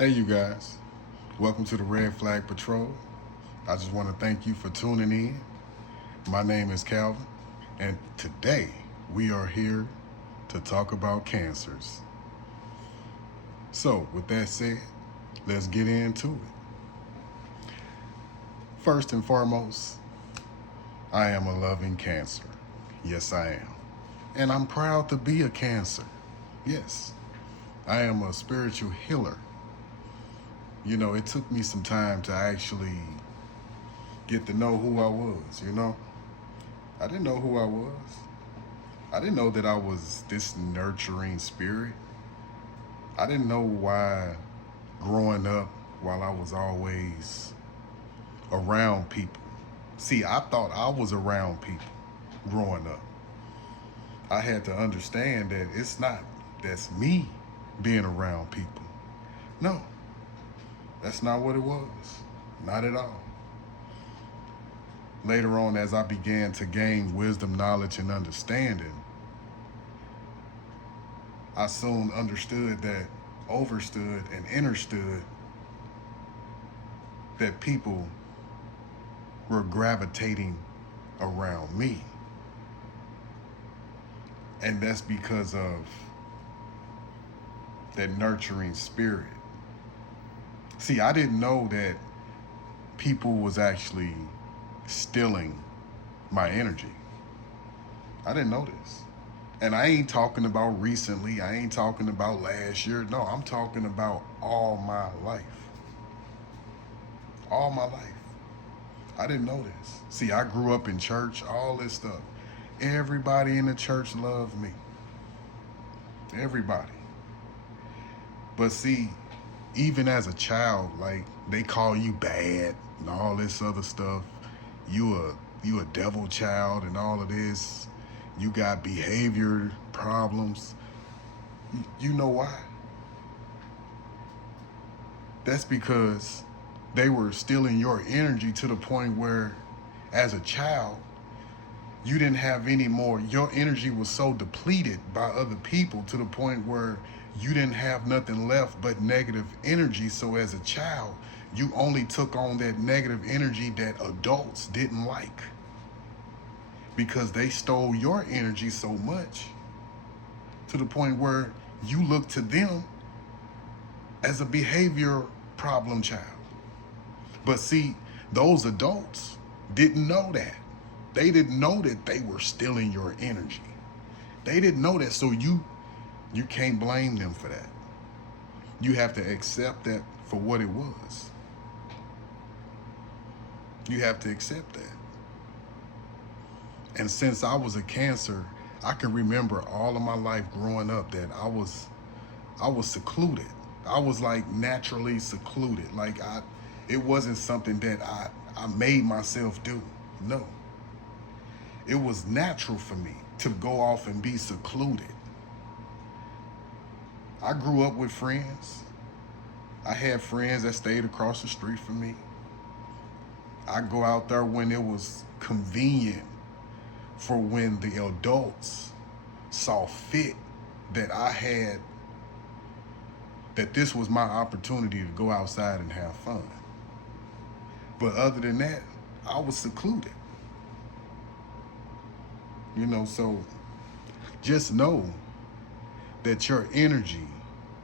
Hey, you guys. Welcome to the Red Flag Patrol. I just want to thank you for tuning in. My name is Calvin, and today we are here to talk about cancers. So, with that said, let's get into it. First and foremost, I am a loving cancer. Yes, I am. And I'm proud to be a cancer. Yes, I am a spiritual healer. It took me some time to actually get to know who I was. I didn't know who I was. I didn't know that I was this nurturing spirit. I didn't know why growing up while I was always around people. See, I thought I was around people growing up. I had to understand that that's me being around people. No, that's not what it was. Not at all. Later on, as I began to gain wisdom, knowledge, and understanding, I soon overstood, and understood that people were gravitating around me. And that's because of that nurturing spirit. See, I didn't know that people was actually stealing my energy. I didn't know this. And I ain't talking about recently. I ain't talking about last year. No, I'm talking about all my life. All my life. I didn't know this. See, I grew up in church, all this stuff. Everybody in the church loved me. Everybody. But see, even as a child, like, they call you bad and all this other stuff. You a devil child and all of this. You got behavior problems. You know why? That's because they were stealing your energy to the point where, as a child, you didn't have any more. Your energy was so depleted by other people to the point where you didn't have nothing left but negative energy. So as a child, you only took on that negative energy that adults didn't like, because they stole your energy so much to the point where you look to them as a behavior problem child. But see, those adults didn't know that. They didn't know that they were stealing your energy. They didn't know that, so you can't blame them for that. You have to accept that for what it was. You have to accept that. And since I was a cancer, I can remember all of my life growing up that I was secluded. I was like naturally secluded. Like it wasn't something that I made myself do. No. It was natural for me to go off and be secluded. I grew up with friends. I had friends that stayed across the street from me. I go out there when it was convenient, for when the adults saw fit that that this was my opportunity to go outside and have fun. But other than that, I was secluded. So just know that your energy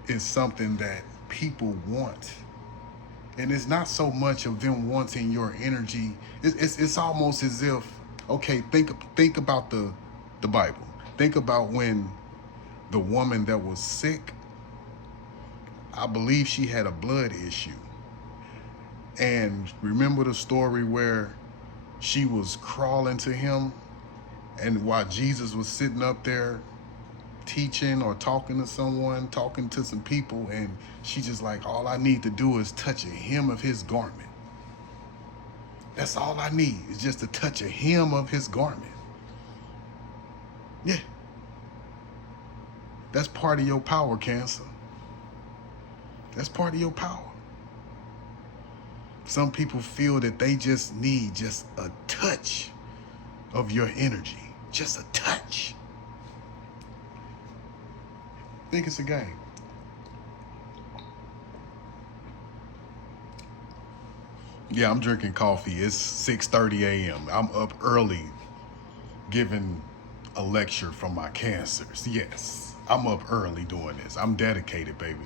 is something that people want. And it's not so much of them wanting your energy. It's almost as if, okay, think about the Bible. Think about when the woman that was sick, I believe she had a blood issue. And remember the story where she was crawling to him, and while Jesus was sitting up there teaching or talking to someone, talking to some people, and she just like, all I need to do is touch a hem of his garment. That's all I need, is just to touch a hem of his garment. Yeah. That's part of your power, Cancer. That's part of your power. Some people feel that they just need just a touch of your energy. Just a touch. Think it's a game. Yeah, I'm drinking coffee. It's 6:30 a.m. I'm up early giving a lecture from my cancers. Yes, I'm up early doing this. I'm dedicated, baby.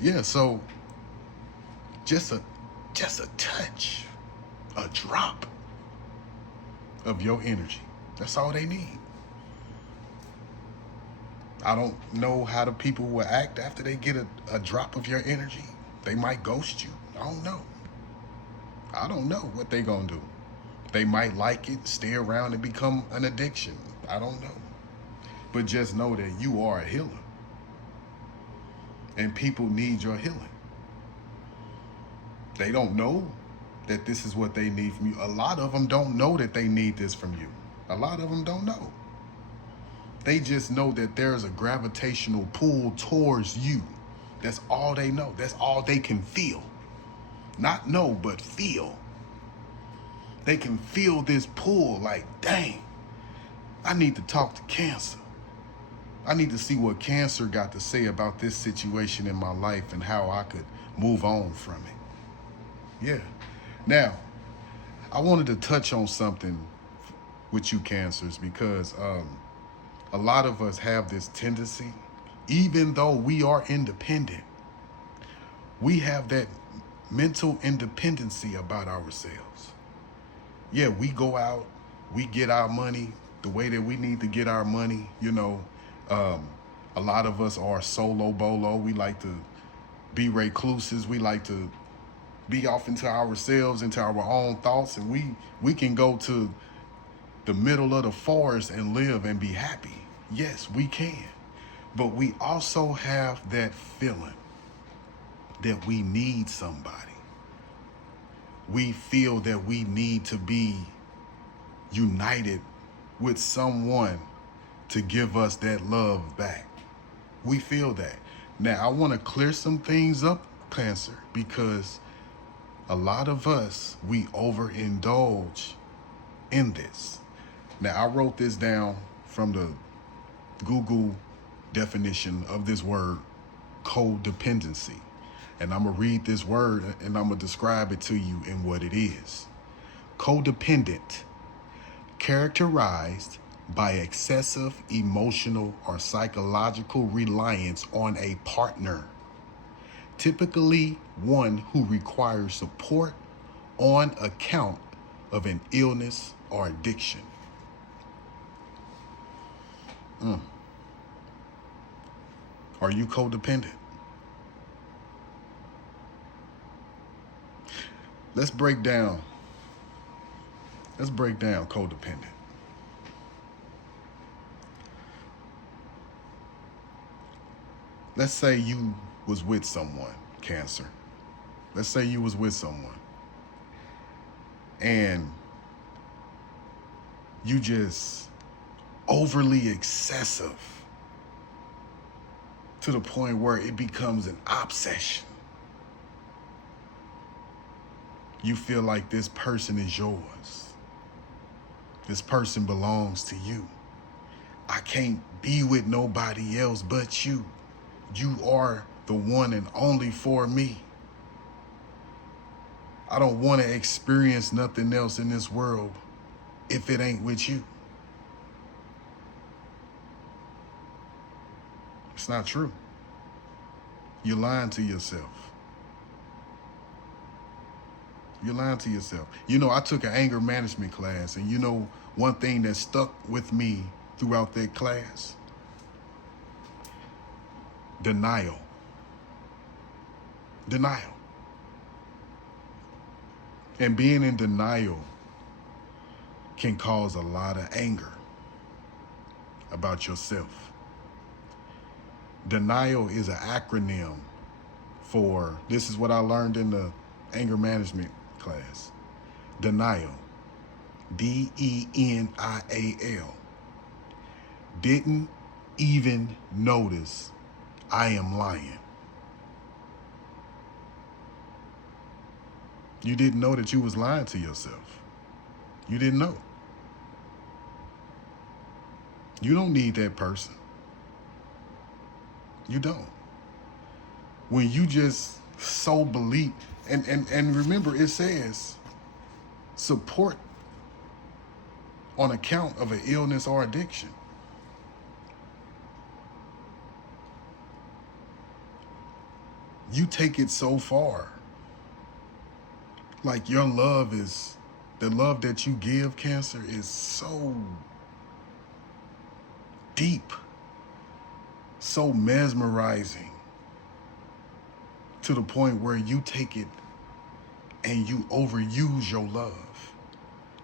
Yeah, so just a just a touch, a drop of your energy. That's all they need. I don't know how the people will act after they get a drop of your energy. They might ghost you. I don't know. I don't know what they gonna do. They might like it, stay around, and become an addiction. I don't know. But just know that you are a healer. And people need your healing. They don't know that this is what they need from you. A lot of them don't know that they need this from you. A lot of them don't know. They just know that there's a gravitational pull towards you. That's all they know. That's all they can feel. Not know, but feel. They can feel this pull like, dang, I need to talk to cancer. I need to see what cancer got to say about this situation in my life and how I could move on from it. Yeah. Now, I wanted to touch on something with you cancers because a lot of us have this tendency, even though we are independent, we have that mental independency about ourselves. Yeah, we go out, we get our money the way that we need to get our money. A lot of us are solo bolo. We like to be recluses. We like to be off into ourselves, into our own thoughts, and we can go to the middle of the forest and live and be happy. Yes, we can. But we also have that feeling that we need somebody. We feel that we need to be united with someone to give us that love back. We feel that. Now, I want to clear some things up, Cancer, because a lot of us, we overindulge in this. Now, I wrote this down from the Google definition of this word, codependency. And I'm going to read this word and I'm going to describe it to you in what it is. Codependent, characterized by excessive emotional or psychological reliance on a partner, typically one who requires support on account of an illness or addiction. Are you codependent? Let's break down codependent. Let's say you was with someone, Cancer. Let's say you was with someone and you just overly excessive to the point where it becomes an obsession. You feel like this person is yours. This person belongs to you. I can't be with nobody else but you. You are the one and only for me. I don't want to experience nothing else in this world if it ain't with you. It's not true. You're lying to yourself. You're lying to yourself. I took an anger management class, and one thing that stuck with me throughout that class? Denial. Denial. And being in denial can cause a lot of anger about yourself. Denial is an acronym for, this is what I learned in the anger management class. Denial. Denial. Didn't even notice I am lying. You didn't know that you was lying to yourself. You didn't know. You don't need that person. You don't. When you just So believe, and remember, it says support on account of an illness or addiction. You take it so far. Like your love is, the love that you give, Cancer, is so deep, so mesmerizing, to the point where you take it and you overuse your love,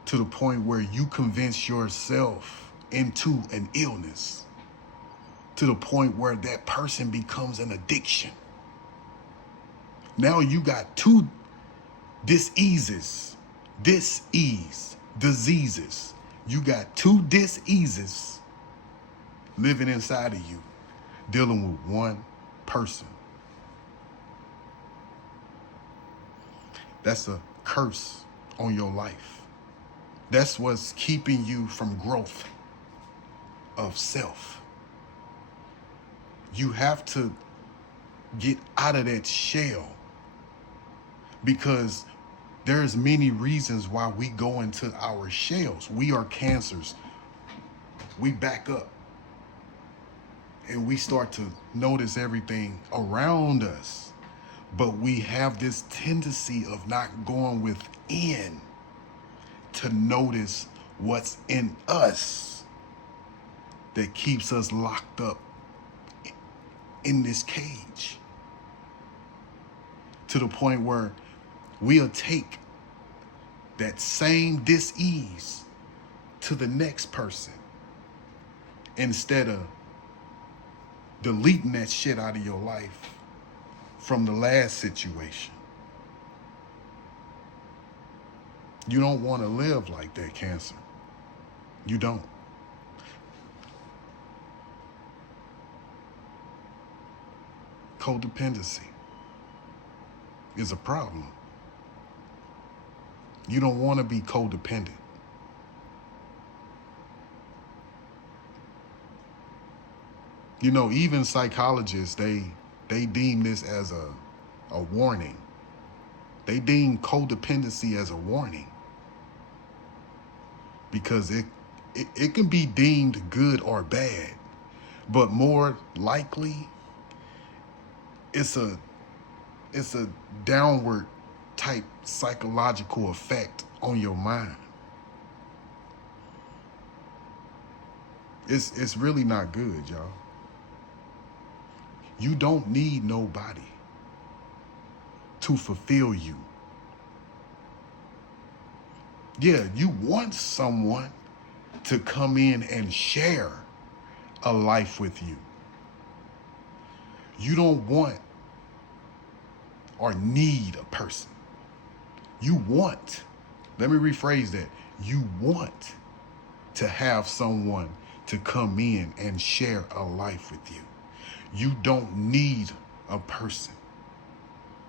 to the point where you convince yourself into an illness, to the point where that person becomes an addiction. Now you got two diseases. You got two diseases living inside of you, dealing with one person. That's a curse on your life. That's what's keeping you from growth of self. You have to get out of that shell, because there's many reasons why we go into our shells. We are Cancers. We back up and we start to notice everything around us. But we have this tendency of not going within to notice what's in us that keeps us locked up in this cage, to the point where we'll take that same dis-ease to the next person instead of deleting that shit out of your life from the last situation. You don't want to live like that, Cancer. You don't. Codependency is a problem. You don't want to be codependent. You know, even psychologists, they deem this as a warning. They deem codependency as a warning, because it can be deemed good or bad, but more likely it's a downward type psychological effect on your mind. It's really not good, y'all. You don't need nobody to fulfill you. Yeah, you want someone to come in and share a life with you. You don't want or need a person. You want, let me rephrase that. You want to have someone to come in and share a life with you. You don't need a person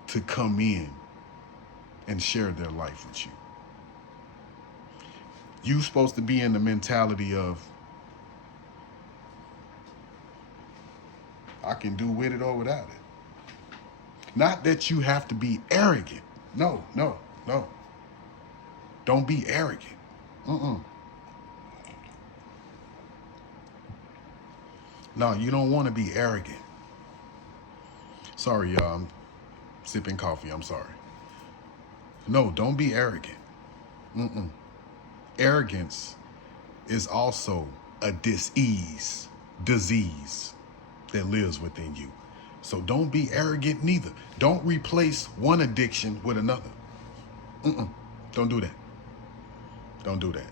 to come in and share their life with you. You're supposed to be in the mentality of, I can do with it or without it. Not that you have to be arrogant. No. Don't be arrogant. No, you don't want to be arrogant. Sorry, y'all. I'm sipping coffee. I'm sorry. No, don't be arrogant. Arrogance is also a disease that lives within you. So don't be arrogant neither. Don't replace one addiction with another. Don't do that. Don't do that.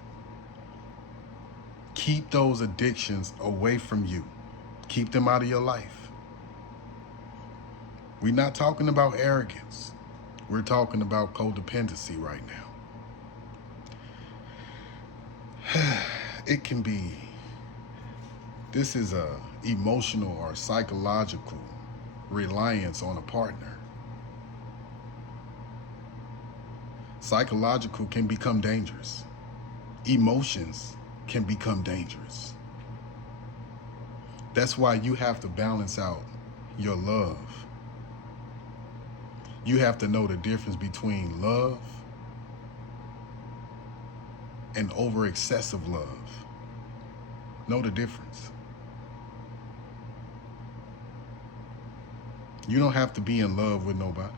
Keep those addictions away from you. Keep them out of your life. We're not talking about arrogance. We're talking about codependency right now. It can be, this is a emotional or psychological reliance on a partner. Psychological can become dangerous. Emotions can become dangerous. That's why you have to balance out your love. You have to know the difference between love and over excessive love. Know the difference. You don't have to be in love with nobody.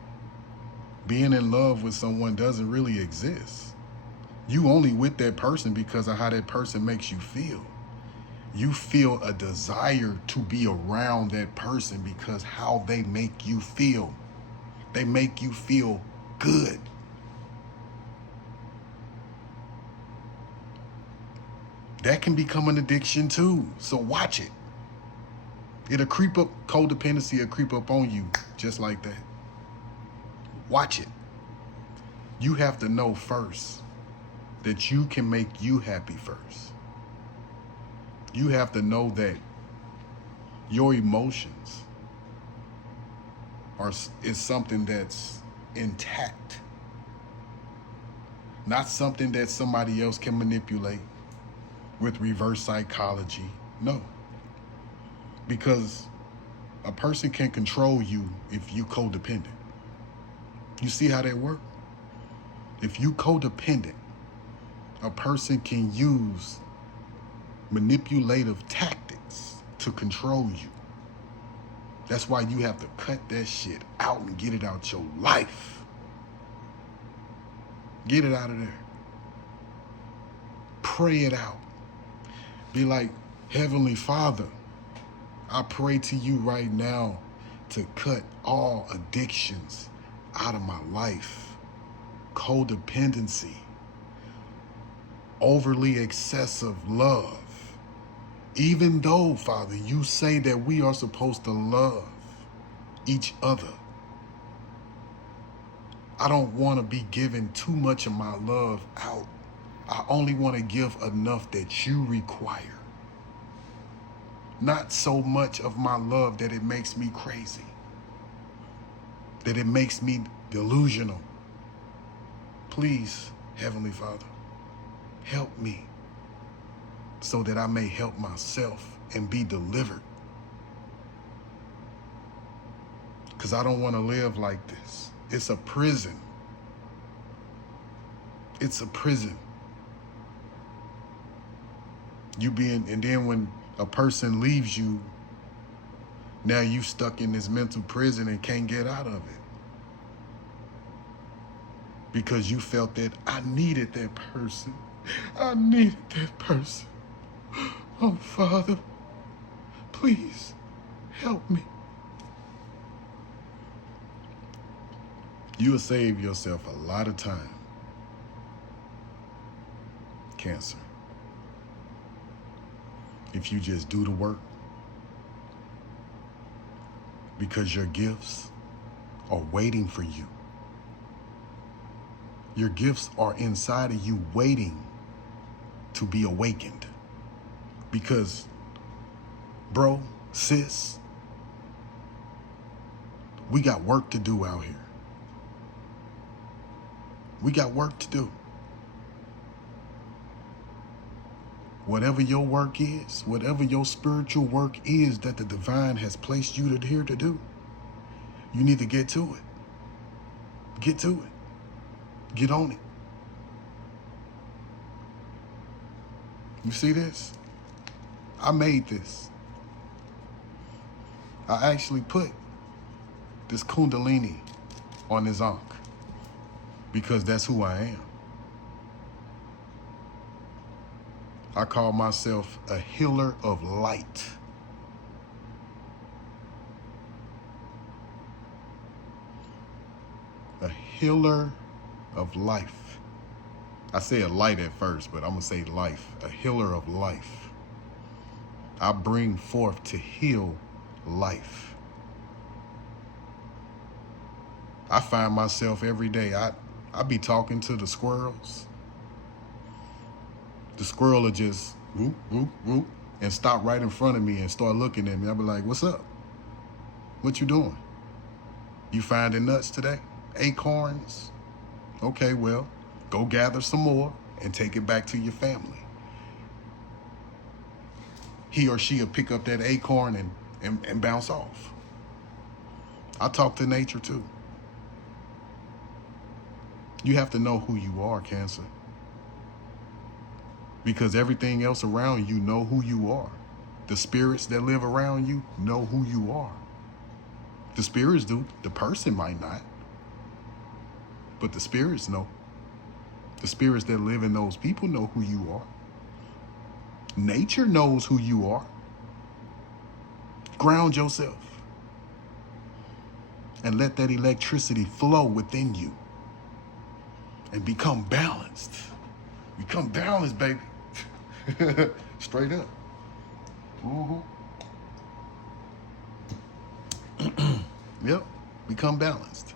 Being in love with someone doesn't really exist. You only with that person because of how that person makes you feel. You feel a desire to be around that person because how they make you feel. They make you feel good. That can become an addiction too. So watch it. It'll creep up, codependency will creep up on you just like that. Watch it. You have to know first that you can make you happy first. You have to know that your emotions is something that's intact. Not something that somebody else can manipulate with reverse psychology. No. Because a person can control you if you codependent. You see how that works? If you codependent, a person can use manipulative tactics to control you. That's why you have to cut that shit out and get it out your life. Get it out of there. Pray it out. Be like, Heavenly Father, I pray to you right now to cut all addictions out of my life. Codependency, overly excessive love. Even though, Father, you say that we are supposed to love each other, I don't want to be giving too much of my love out. I only want to give enough that you require. Not so much of my love that it makes me crazy, that it makes me delusional. Please, Heavenly Father, help me so that I may help myself and be delivered. Because I don't want to live like this. It's a prison. It's a prison. And then when a person leaves you, now you stuck in this mental prison and can't get out of it. Because you felt that I needed that person. I needed that person. Oh, Father, please help me. You'll save yourself a lot of time. Cancer. If you just do the work. Because your gifts are waiting for you. Your gifts are inside of you waiting to be awakened. Because, bro, sis, we got work to do out here. We got work to do. Whatever your work is, whatever your spiritual work is that the divine has placed you here to do, you need to get to it. Get to it. Get on it. You see this? I made this. I actually put this Kundalini on this Ankh because that's who I am. I call myself a healer of light. A healer of life. I said light at first, but I'm going to say life. A healer of life. I bring forth to heal life. I find myself every day, I be talking to the squirrels. The squirrel will just whoop, whoop, whoop, and stop right in front of me and start looking at me. I'll be like, what's up? What you doing? You finding nuts today? Acorns? Okay, well, go gather some more and take it back to your family. He or she will pick up that acorn and bounce off. I talk to nature too. You have to know who you are, Cancer. Because everything else around you know who you are. The spirits that live around you know who you are. The spirits do. The person might not. But the spirits know. The spirits that live in those people know who you are. Nature knows who you are. Ground yourself. And let that electricity flow within you. And become balanced. Become balanced, baby. Straight up. Yep. Become balanced.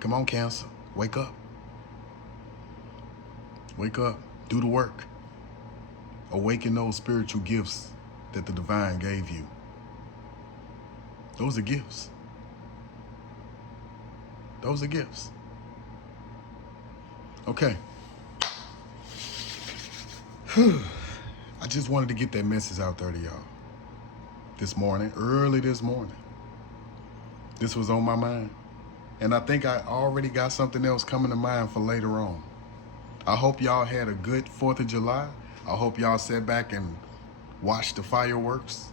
Come on, Cancer. Wake up. Wake up. Do the work. Awaken those spiritual gifts that the divine gave you. Those are gifts. Those are gifts. Okay. I just wanted to get that message out there to y'all. This morning, early this morning. This was on my mind. And I think I already got something else coming to mind for later on. I hope y'all had a good 4th of July. I hope y'all sat back and watched the fireworks.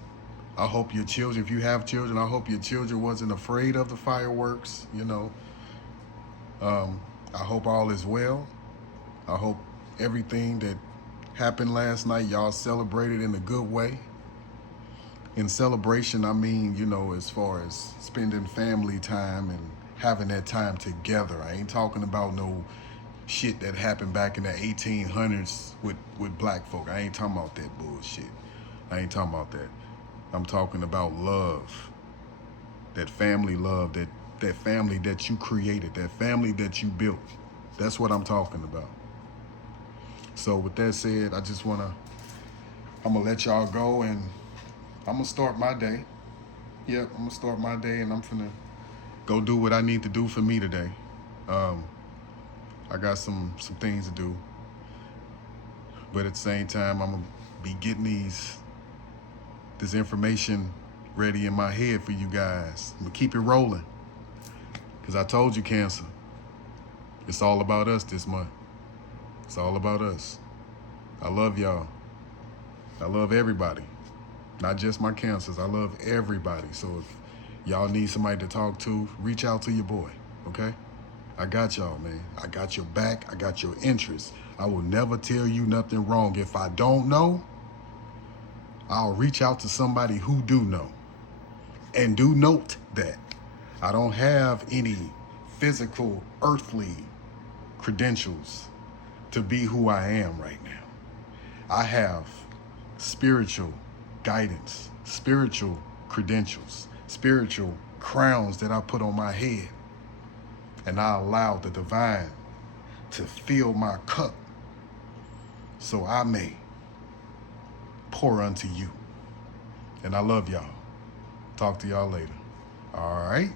I hope your children, if you have children, I hope your children wasn't afraid of the fireworks, you know. I hope all is well. I hope everything that happened last night, y'all celebrated in a good way. In celebration, I mean, you know, as far as spending family time and having that time together. I ain't talking about no shit that happened back in the 1800s with black folk. I ain't talking about that bullshit. I ain't talking about that. I'm talking about love. That family love, that family that you created, that family that you built. That's what I'm talking about. So with that said, I'm gonna let y'all go, and I'm gonna start my day. Yep, I'm gonna start my day, and I'm finna go do what I need to do for me today. I got some things to do, but at the same time, I'm gonna be getting this information ready in my head for you guys. I'm gonna keep it rolling, because I told you, Cancer, it's all about us this month. It's all about us. I love y'all. I love everybody. Not just my Cancers. I love everybody. So if y'all need somebody to talk to, reach out to your boy, okay? I got y'all, man. I got your back. I got your interest. I will never tell you nothing wrong. If I don't know, I'll reach out to somebody who do know. And do note that I don't have any physical, earthly credentials to be who I am right now. I have spiritual guidance, spiritual credentials, spiritual crowns that I put on my head. And I allow the divine to fill my cup so I may pour unto you. And I love y'all. Talk to y'all later. All right.